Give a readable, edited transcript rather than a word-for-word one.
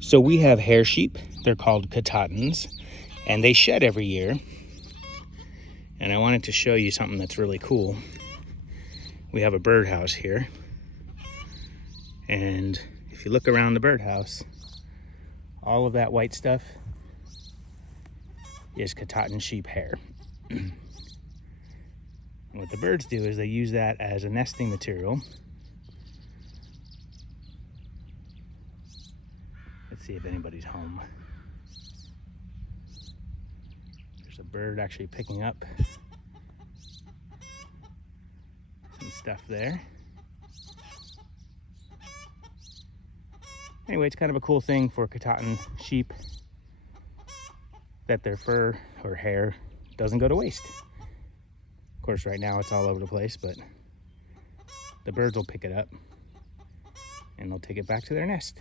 So we have hair sheep. They're called Katahdins, and they shed every year. And I wanted to show you something that's really cool. We have a birdhouse here. And if you look around the birdhouse, all of that white stuff is Katahdin sheep hair. And what the birds do is they use that as a nesting material. Let's see if anybody's home. There's a bird actually picking up some stuff there. Anyway, it's kind of a cool thing for Katahdin sheep that their fur or hair doesn't go to waste. Of course, right now it's all over the place, but the birds will pick it up and they'll take it back to their nest.